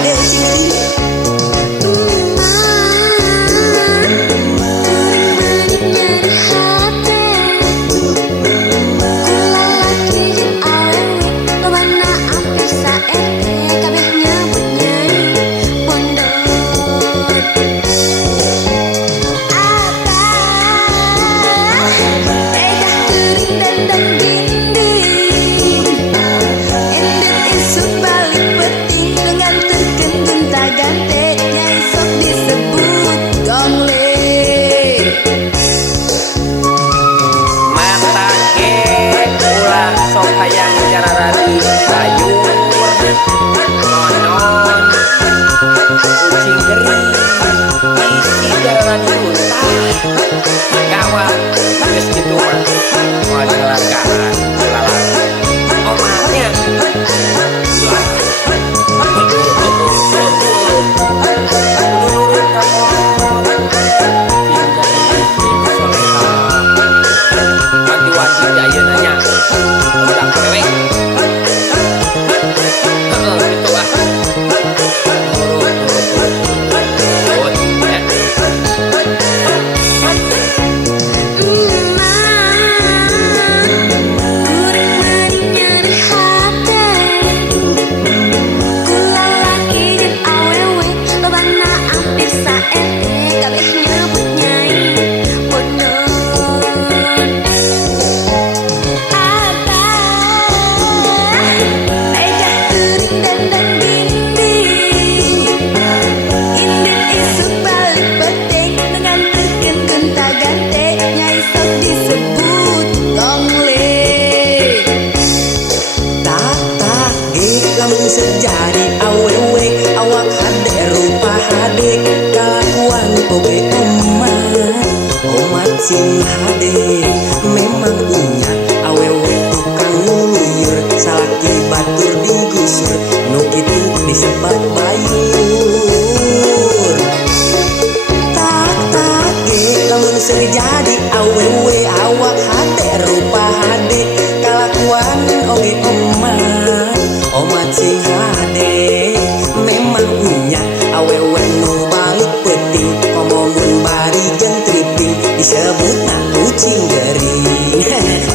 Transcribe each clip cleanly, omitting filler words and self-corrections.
Parade ucing hayang jararari sayur nonon kucing geri isi jararari unta gawat geus kitu mah moal celangkaan lalang omatnya wanti-wanti ayeuna nanya udah awewe gitu ah sejari awewe awak hade rupa hade kalakuan oge omat sing hade memang punya awewe tukang nguluyur salaki batur digusur nu kitu disebat bayur tak ge lamun sejadi awewe awak hade rupa hade kalakuan oge omat sing hade memang punya awewe nu balik penting komomun bari jeung tripping disebutna ucing gering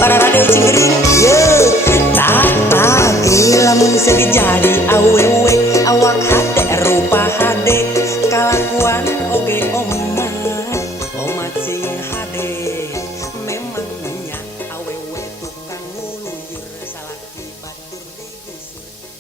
parade ucing gering ye tak lamun segejadi awewe